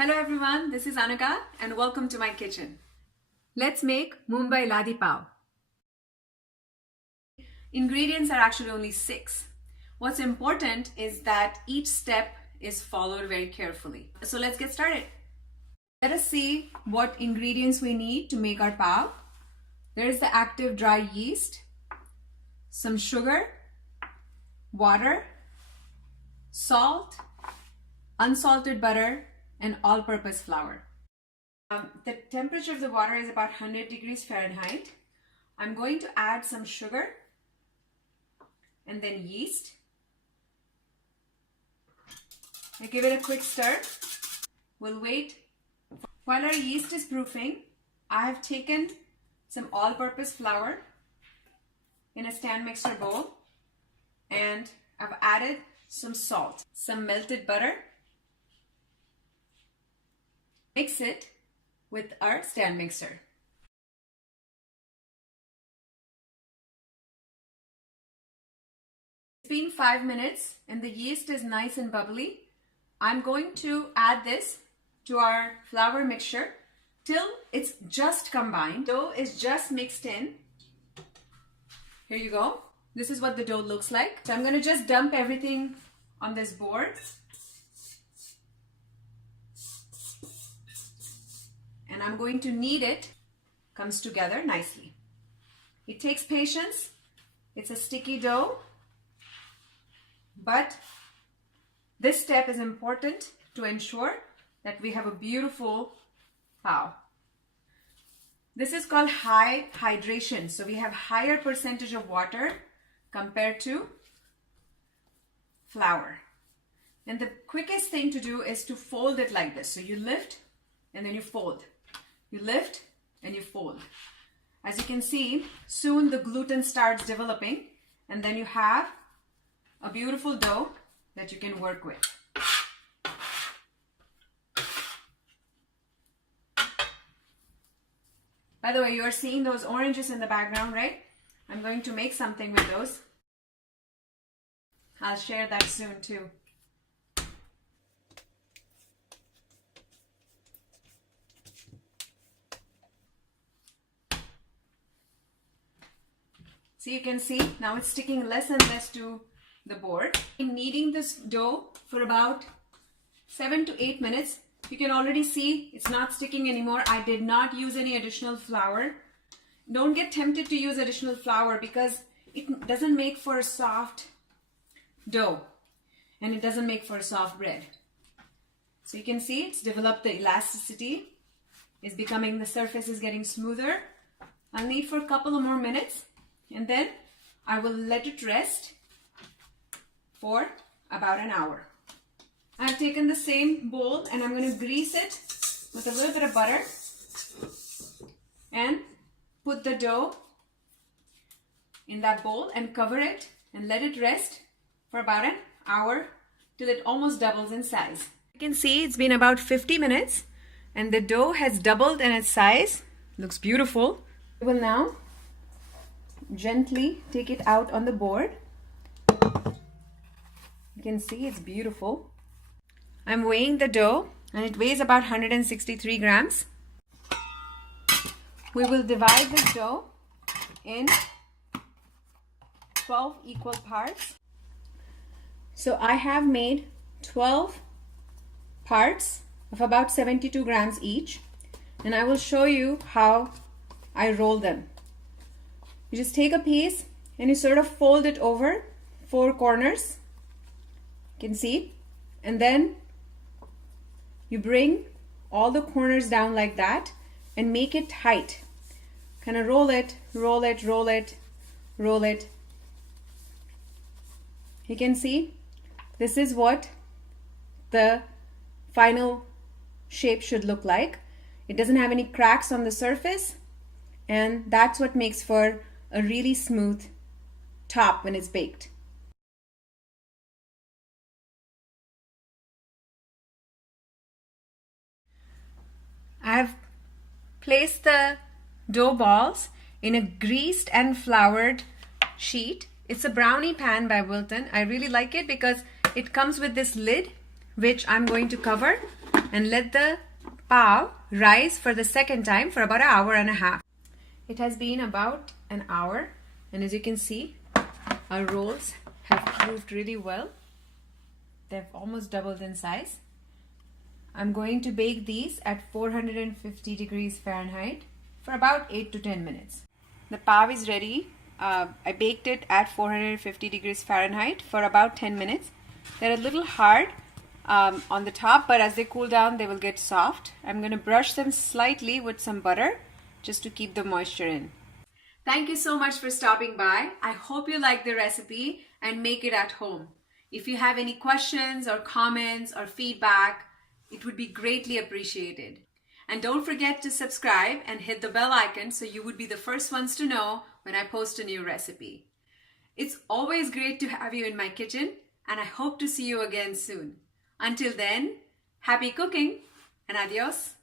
Hello everyone, this is Anuga and welcome to my kitchen. Let's make Mumbai Ladi Pav. Ingredients are actually only 6. What's important is that each step is followed very carefully. So let's get started. Let us see what ingredients we need to make our pav. There is the active dry yeast, some sugar, water, salt, unsalted butter, and all-purpose flour. The temperature of the water is about 100 degrees Fahrenheit. I'm going to add some sugar and then yeast. I give it a quick stir. We'll wait. While our yeast is proofing, I have taken some all-purpose flour in a stand mixer bowl and I've added some salt, some melted butter. Mix it with our stand mixer. It's been 5 minutes and the yeast is nice and bubbly. I'm going to add this to our flour mixture till it's just combined. Dough is just mixed in. Here you go. This is what the dough looks like. So I'm going to just dump everything on this board. And I'm going to knead it. Comes together nicely. It takes patience. It's a sticky dough. But this step is important to ensure that we have a beautiful pav. This is called high hydration. So we have higher percentage of water compared to flour. And the quickest thing to do is to fold it like this. So you lift and then you fold. You lift and you fold. As you can see, soon the gluten starts developing and then you have a beautiful dough that you can work with. By the way, you are seeing those oranges in the background, right? I'm going to make something with those. I'll share that soon too. So you can see now it's sticking less and less to the board. In kneading this dough for about 7 to 8 minutes, you can already see it's not sticking anymore. I did not use any additional flour. Don't get tempted to use additional flour because it doesn't make for a soft dough and it doesn't make for a soft bread. So you can see it's developed the elasticity. It's becoming, the surface is getting smoother. I'll knead for a couple of more minutes. And then I will let it rest for about an hour. I've taken the same bowl and I'm going to grease it with a little bit of butter and put the dough in that bowl and cover it and let it rest for about an hour till it almost doubles in size. You can see it's been about 50 minutes and the dough has doubled in its size. Looks beautiful. We will now gently take it out on the board. You can see it's beautiful. I'm weighing the dough and it weighs about 163 grams. We will divide this dough in 12 equal parts. So I have made 12 parts of about 72 grams each, and I will show you how I roll them. You just take a piece and you sort of fold it over 4 corners. You can see. And then you bring all the corners down like that and make it tight. Kind of roll it, roll it, roll it, roll it. You can see this is what the final shape should look like. It doesn't have any cracks on the surface, and that's what makes for a really smooth top when it's baked. I've placed the dough balls in a greased and floured sheet. It's a brownie pan by Wilton. I really like it because it comes with this lid which I'm going to cover and let the paav rise for the second time for about an hour and a half. It has been about an hour, and as you can see, our rolls have proved really well. They've almost doubled in size. I'm going to bake these at 450 degrees Fahrenheit for about 8 to 10 minutes. The paav is ready. I baked it at 450 degrees Fahrenheit for about 10 minutes. They're a little hard on the top, but as they cool down, they will get soft. I'm going to brush them slightly with some butter just to keep the moisture in. Thank you so much for stopping by. I hope you like the recipe and make it at home. If you have any questions or comments or feedback, it would be greatly appreciated. And don't forget to subscribe and hit the bell icon so you would be the first ones to know when I post a new recipe. It's always great to have you in my kitchen, and I hope to see you again soon. Until then, happy cooking and adios.